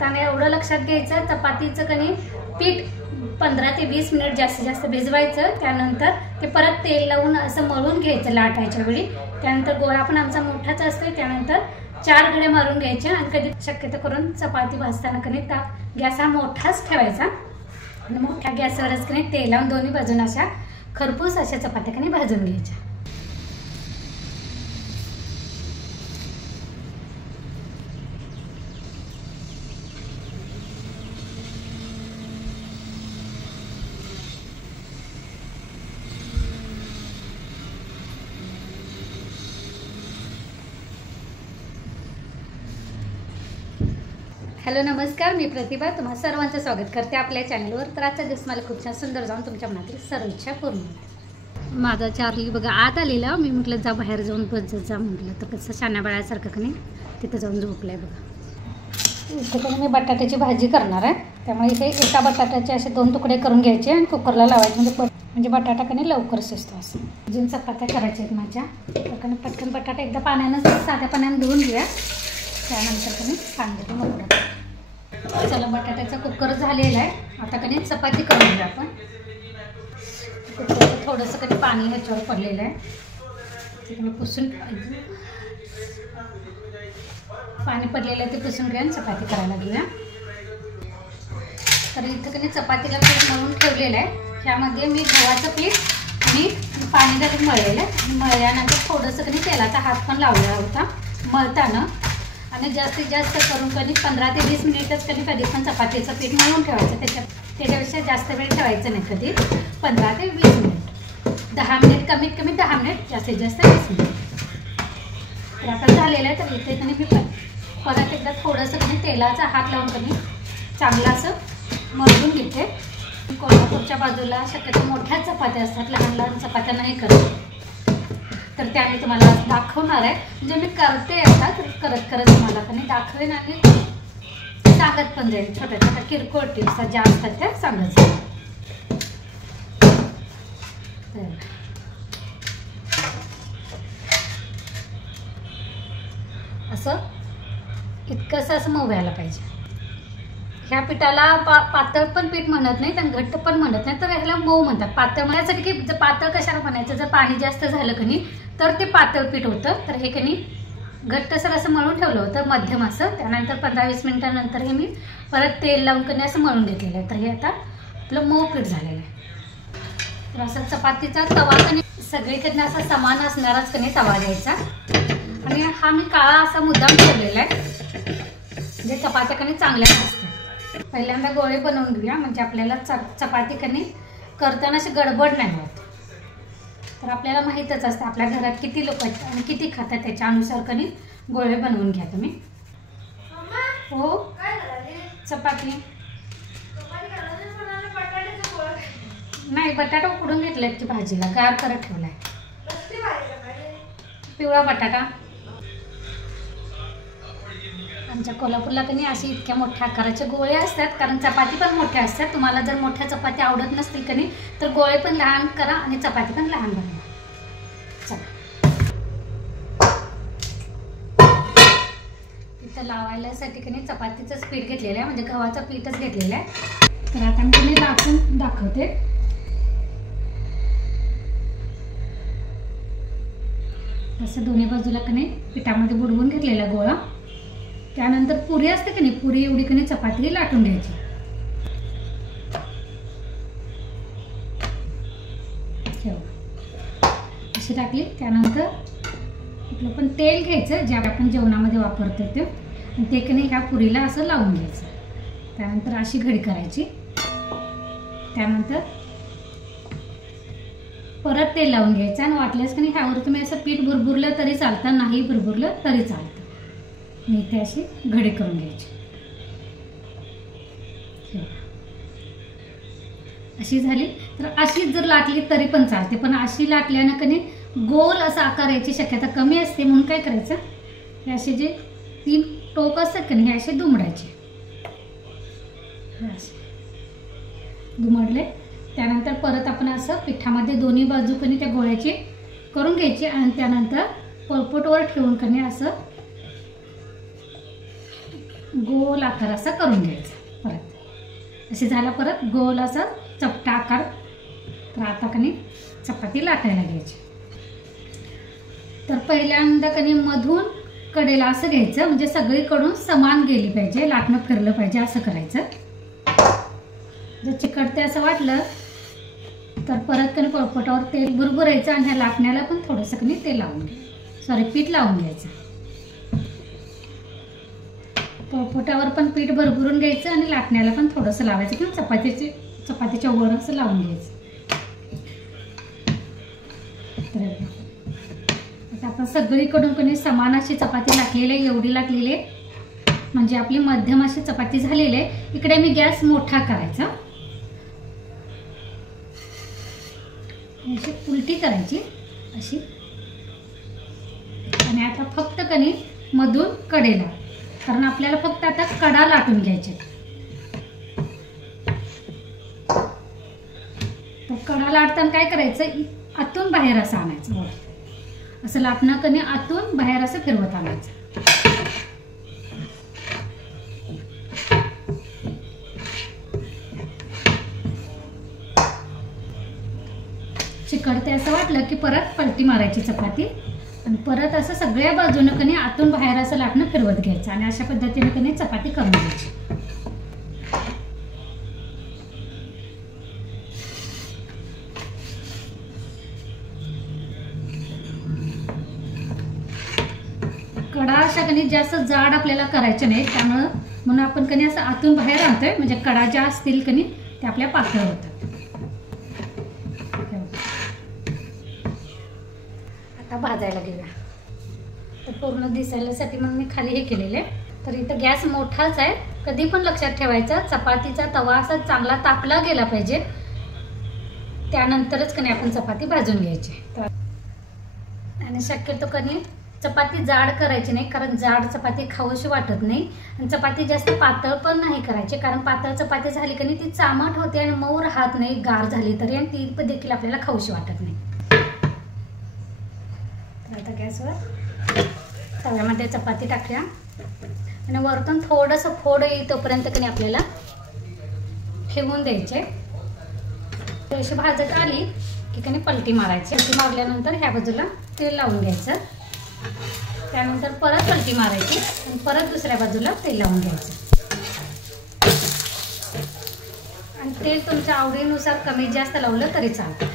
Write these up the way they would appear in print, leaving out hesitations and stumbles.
करताना एवढं लक्षात घ्यायचं, चपातीचं कणी पीठ 15 ते 20 मिनिट जास्तीत जास्त भिजवायचं. त्यानंतर ते परत तेल लावून असं मळून घ्यायचं लाटायच्या वेळी. त्यानंतर गोळा पण आमचा मोठाच असतो. त्यानंतर 4 घडे मारून घ्यायचे आणि कधी शक्यतो करून चपाती भाजताना कणी गॅस हा मोठाच ठेवायचा आणि मोठ्या गॅसवरच कणी तेल लावून दोन्ही बाजून अशा खरपूस अशा चपात्या कणी भाजून घ्यायच्या. हॅलो नमस्कार, मी प्रतिभा तुम्हा सर्वांचं स्वागत करते आपल्या चॅनलवर. तर आजचा दिवस मला खूप छान सुंदर जाऊन तुमच्या मनातील सर्व इच्छा पूर्ण. माझा चार्ली बघा आत आलेला, मी म्हटलं जा बाहेर जाऊन बसत जा म्हटलं, तर कसं शाण्या बाळासारखं कणी तिथं जाऊन झोपलाय बघा. इथं कणी मी बटाट्याची भाजी करणार आहे, त्यामुळे इथे एका बटाट्याचे असे 2 तुकडे करून घ्यायचे आणि कुकरला लावायचे, म्हणजे बटाटा कणी लवकर शिजतो. असं अजून चपात्या करायच्या आहेत माझ्या. तर कणी पटकन बटाटा एकदा पाण्यानं साध्या पाण्यानं धुवून घ्या. त्यानंतर कणी पाणी मोकळं. चला बटाट्याचा कुकर झालेला आहे. आता कणी चपाती करून घेऊया आपण. कुकरचं थोडंसं कधी पाणी ह्याच्यावर पडलेलं आहे, ते कणी पुसून पाणी पडलेलं आहे ते पुसून घेऊन चपाती करायला घेऊया. तर इथं कणी चपातीला पीठ मळून ठेवलेलं आहे. ह्यामध्ये मी गव्हाचं पीठ आणि पाणी घालून मळलेलं आहे. मळल्यानंतर थोडंसं कणी तेलाचा हात पण लावला होता मळताना. आणि जास्तीत जास्त करून कधी 15 ते 20 मिनिटच कधी पण चपातीचं पीठ मळून ठेवायचं. त्याच्यापेक्षा जास्त वेळ ठेवायचं नाही. कधी 15 ते 20 मिनिट, 10 मिनिट कमीत कमी 10 मिनिट, जास्तीत जास्त 20 मिनिट. तर आता झालेलं आहे. तर इथे कधी मी परत एकदा थोडंसं कधी तेलाचा हात लावून कधी चांगलं असं मळून घेते. कोल्हापूरच्या बाजूला शक्यतो मोठ्या चपात्या असतात, लहान लहान चपात्या नाही करत. तर त्या मी तुम्हाला दाखवणार आहे. म्हणजे मी करते आता, करत करत तुम्हाला पण दाखवेन आणि सांगत पण जाईल. छोट्या छोट्या किरकोळ टिप्स ज्या असतात त्या सांगत जाईल. असं इतकंसं असं मऊ व्हायला पाहिजे. ह्या पिठाला पातळ पण पीठ म्हणत नाही आणि घट्ट पण म्हणत नाही, तर ह्याला मऊ म्हणतात. पातळ म्हणण्यासाठी की पातळ कशाला म्हणायचं, जर पाणी जास्त झालं कणी तर ते पातळ पीठ होतं. तर हे कणी घट्टसर असं मळून ठेवलं होतं मध्यम असं. त्यानंतर 15-20 मिनिटानंतर हे मी परत तेल लावून कणी असं मळून घेतलेलं आहे. तर हे आता आपलं मऊ पीठ झालेलं आहे. तर असं चपातीचा तवा कणी सगळीकडनं असा समान असणाराच कणी तवा घ्यायचा. आणि हा मी काळा असा मुद्दाम ठेवलेला आहे, म्हणजे चपात्या कणी चांगल्या असतात. पहिल्यांदा गोळे बनवून घेऊया, म्हणजे आपल्याला चपाती कणी करताना अशी गडबड नाही होत. तर आपल्याला माहीतच असतं आपल्या घरात किती लोक आहेत आणि किती खातात, त्याच्या अनुसार कणी गोळे बनवून घ्या तुम्ही. हो चपाती नाही, बटाटा उकडून घेतलाय की भाजीला गार करत ठेवलाय. पिवळा बटाटा. आमच्या कोल्हापूरला कणी अशी इतक्या मोठ्या आकाराचे गोळे असतात, कारण चपाती पण मोठ्या असतात. तुम्हाला जर मोठ्या चपाती आवडत नसतील कणी तर गोळे पण लहान करा आणि चपाती पण लहान बनवा. इथं लावायलासाठी कणी चपातीचंच पीठ घेतलेलं आहे, म्हणजे गव्हाचं पीठच घेतलेलं आहे. तर आता मी तुम्ही लाटून दाखवते. असं दोन्ही बाजूला कणी पिठामध्ये बुडवून घेतलेला गोळा. त्यानंतर पुरी असते की नाही, पुरी एवढी कणी चपाती लाटून घ्यायची. अशी टाकली. त्यानंतर आपलं पण तेल घ्यायचं जे आपण जेवणामध्ये वापरतो ते, आणि ते कणी ह्या पुरीला असं लावून घ्यायचं. त्यानंतर अशी घडी करायची. त्यानंतर परत तेल लावून घ्यायचं आणि वाटल्यास कणी ह्यावर तुम्ही असं पीठ भुरभुरलं तरी चालतं, नाही भुरभुरलं तरी चालतं. मी इथे अशी घडी करून घ्यायची. अशी झाली. तर अशीच जर लाटली तरी पण चालते, पण अशी लाटल्यानं कणी गोल असा आकार यायची शक्यता कमी असते. म्हणून काय करायचं, हे असे जे 3 टोक असतात की नाही हे असे दुमडायचे. दुमडले. त्यानंतर परत आपण असं पिठामध्ये दोन्ही बाजू कणी त्या गोळ्याची करून घ्यायची आणि त्यानंतर पोळपाटवर ठेवून कणी असं गोल आकार असा करून घ्यायचा. परत असे झाला, परत गोल असा चपटा आकार. तर आता कणी चपाती लाटायला घ्यायची. तर पहिल्यांदा कणी मधून कडेला असं घ्यायचं, म्हणजे सगळीकडून समान गेली पाहिजे, लाटणं फिरलं पाहिजे असं करायचं. जर चिकटते असं वाटलं तर परत कणी पोळपाटावर तेल बुरबुरायचं आणि ह्या लाटण्याला पण थोडंसं कणी तेल लावून पीठ लावून घ्यायचं. पोळपाटावर पण पीठ भरभरून घ्यायचं आणि लाटण्याला पण थोडंसं लावायचं किंवा चपातीच्या वर असं लावून घ्यायचं. तर आपण सगळीकडून कणी समान अशी चपाती लाटलेली आहे, एवढी लाटलेली आहे म्हणजे आपली मध्यम अशी चपाती झालेली आहे. इकडे मी गॅस मोठा करायचा, अशी उलटी करायची अशी. आणि आता फक्त कणी मधून कडेला, कारण आपल्याला फक्त आता कडा लाटून घ्यायचे. तर कडा लाटताना काय करायचं, आतून बाहेर असं आणायचं. असं लाटणं कणी आतून बाहेर असं फिरवत आणायचं. चिकटते असं वाटलं की परत पलटी मारायची चपाती आणि परत असं सगळ्या बाजूनं कणी आतून बाहेर असं लाटणं फिरवत घ्यायचं आणि अशा पद्धतीने कणी चपाती करून घ्यायची. कडा अशा कणी जास्त जाड आपल्याला करायचे नाही, त्यामुळं म्हणून आपण कणी असं आतून बाहेर आणतोय, म्हणजे कडा ज्या असतील कणी ते आपल्या पातळ होतात. आता भाजायला घेऊया. तर पूर्ण दिसायलासाठी मग मी खाली हे केलेलं आहे. तर इथं गॅस मोठाच आहे. कधी पण लक्षात ठेवायचं, चपातीचा तवा असा चांगला तापला गेला पाहिजे, त्यानंतरच कणी आपण चपाती भाजून घ्यायची. आणि शक्यतो कणी चपाती जाड करायची नाही, कारण जाड चपाती खाऊशी वाटत नाही. आणि चपाती जास्त पातळ पण नाही करायची, कारण पातळ चपाती झाली की ती चामट होते आणि मऊ राहत नाही गार झाली तरी, आणि ती पण देखील आपल्याला खाऊशी वाटत नाही. तर आता गॅसवर तव्यामध्ये चपाती टाकूया आणि वरतून थोडंसं फोड येईल तोपर्यंत कणी आपल्याला ठेवून द्यायचे. अशी भाजत आली की कणी पलटी मारायची. पलटी मारल्यानंतर ह्या बाजूला तेल लावून घ्यायचं, त्यानंतर परत पलटी मारायची आणि परत दुसऱ्या बाजूला तेल लावून घ्यायचं. आणि तेल तुमच्या आवडीनुसार कमी जास्त लावलं तरी चालतं.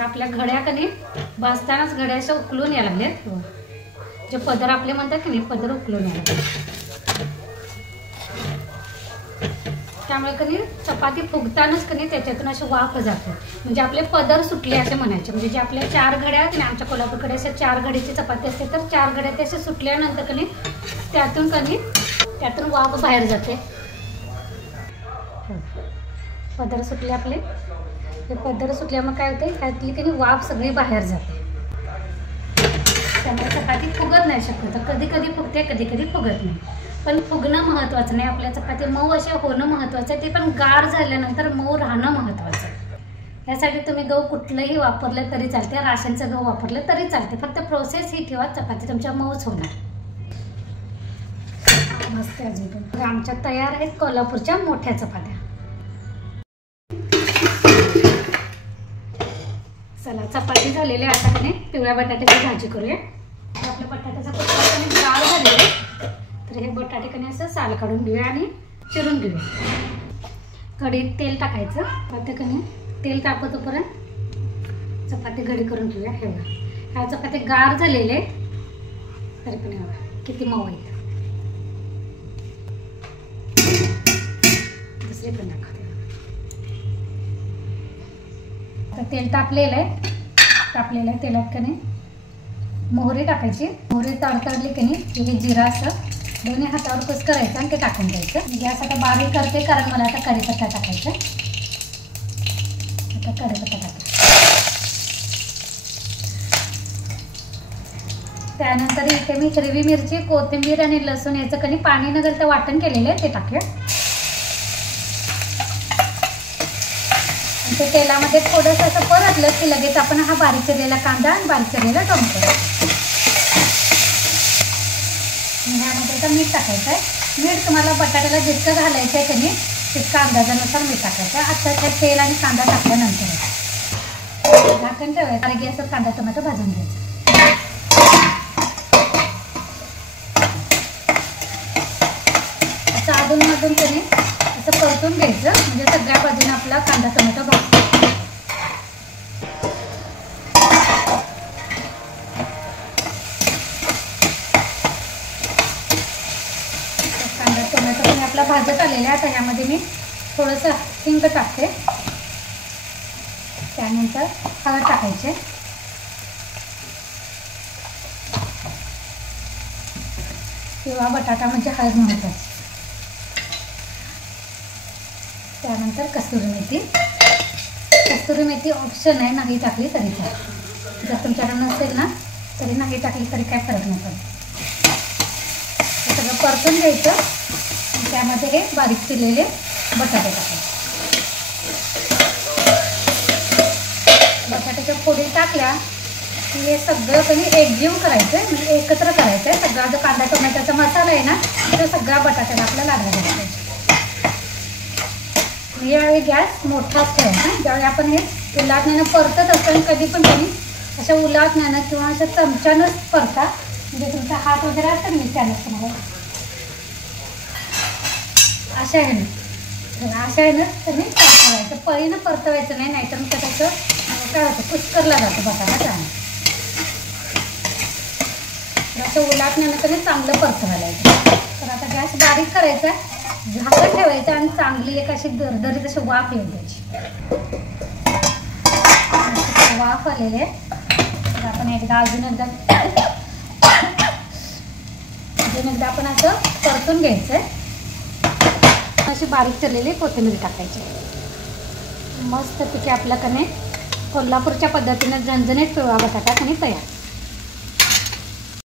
आपल्या घड्या कणी भाजतानाच घड्या अशा उकलून यायला लागल्यात, जे पदर आपले म्हणतात की नाही, पदर उकलून यायला. त्यामुळे कणी चपाती फुगतानाच कणी त्याच्यातून असे वाफ जाते, म्हणजे आपले पदर सुटले असे म्हणायचे. म्हणजे जे आपल्या 4 घड्या आहेत ना, आमच्या कोल्हापूरकडे अशा 4 घडीची चपाती असते, तर 4 घड्या ते असे सुटल्यानंतर कणी त्यातून वाफ बाहेर जाते. पदर सुटले आपले, हे पदर सुटल्यामुळे काय होते, त्यातली कणी वाफ सगळी बाहेर जाते. त्यामुळे चपाती फुगत नाही शक्यतो. कधी कधी फुगते, कधी कधी फुगत नाही. पण फुगणं महत्त्वाचं नाही, आपल्या चपाती मऊ असे होणं महत्त्वाचं आहे. ते पण गार झाल्यानंतर मऊ राहणं महत्त्वाचं आहे. यासाठी तुम्ही गहू कुठलंही वापरलं तरी चालते, राशनचं गहू वापरलं तरी चालते. फक्त प्रोसेस ही ठेवा, चपाती तुमच्या मऊच होणार. मस्त अजून आमच्या तयार आहेत कोल्हापूरच्या मोठ्या चपात्या. चला, चपाती झालेली आहे. आता कणी पिवळ्या बटाट्याची भाजी करूया. आपल्या बटाट्याचा कुकर गाळ झालेला आहे, तर हे बटाटे कणी असं साल काढून घेऊया आणि चिरून घेऊया. कढईत तेल टाकायचं. आता कणी तेल तापतोपर्यंत चपाती घडी करून घेऊया. हे बघा, ह्या चपाती गार झालेले तरी पण हे बघा किती मऊ आहेत. दुसरी पण दाखवते. आता तेल तापलेलं आहे. तापलेलं आहे तेलात कणी मोहरी टाकायची. मोहरी तडतडली की नाही, हे जिरा असं दोन्ही हातावर कुस करायचं आणि ते टाकून द्यायचं. गॅस आता बारीक करते, कारण मला आता कढीपत्ता टाकायचा. आता कढीपत्ता टाकायचा. त्यानंतर इथे मी हिरवी मिरची, कोथिंबीर आणि लसूण याचं कणी पाणी न घालता वाटण केलेलं आहे, ते टाकूया. ते तेलामध्ये थोडंसं असं परतलं की लगेच आपण हा बारीक चिरलेला कांदा आणि बारीक चिरलेला टोमॅटो, ह्यामध्ये आता मीठ टाकायचं आहे. मीठ तुम्हाला बटाट्याला जितकं घालायचं आहे त्याने तितका अंदाजानुसार मीठ टाकायचं आहे. आता त्यात तेल आणि कांदा टाकल्यानंतर झाकण ठेवायचं आणि गॅसवर कांदा टोमॅटो भाजून घ्यायचा. असं अधूनमधून त्याने असं परतून घ्यायचं, म्हणजे सगळ्या बाजूने आपला कांदा टोमॅटो भाजतो. कांदा टोमॅटो पण आपला भाजत आलेला आहे. आता ह्यामध्ये मी थोडंसं हिंग टाकते, त्यानंतर हळद टाकायचे, किंवा बटाटा म्हणजे हळद म्हणतात. त्यानंतर कसुरी मेथी. कसुरी मेथी ऑप्शन आहे, नाही टाकली तरी चालेल. जर तुमच्याकडे नसेल ना तरी नाही टाकली तरी काय फरक नाही पडत. हे सगळं परतून घ्यायचं आणि त्यामध्ये हे बारीक चिरलेले बटाटे टाकायचे. बटाट्याच्या फोडी टाकल्या की हे सगळं कधी एकजीव करायचं आहे, म्हणजे एकत्र करायचं आहे. सगळा जो कांदा टोमॅटोचा मसाला आहे ना तो सगळा बटाट्याला आपला लागायला पाहिजे. यावेळी गॅस मोठाच ठेवायचा. ज्यावेळी आपण हे उलटण्यानं परतत असताना कधी पण तुम्ही अशा उलटण्यानं किंवा अशा चमच्यानंच परता, म्हणजे तुमचा हात वगैरे असतं मी त्यानंच तुम्हाला अशा ह्यानं तुम्ही परतवायचं. पळीनं परतवायचं नाही, नाहीतर मग त्याचं काय होतं, कुस्करला जातो बटाटा. त्याने असं उलटण्यानं त्याने चांगलं परतवायला येतं. तर आता गॅस बारीक करायचा, झाकण ठेवायचं आणि चांगली एक अशी दरदरीत अशी वाफ येऊ द्यायची. वाफ आलेली आहे. तर आपण अजून एकदा आपण असं परतून घ्यायचं आहे. अशी बारीक चिरलेली कोथिंबीर टाकायची. मस्तपैकी आपल्याकडे कोल्हापूरच्या पद्धतीने झणझणीत पिवळा बटाटा आणि तयार.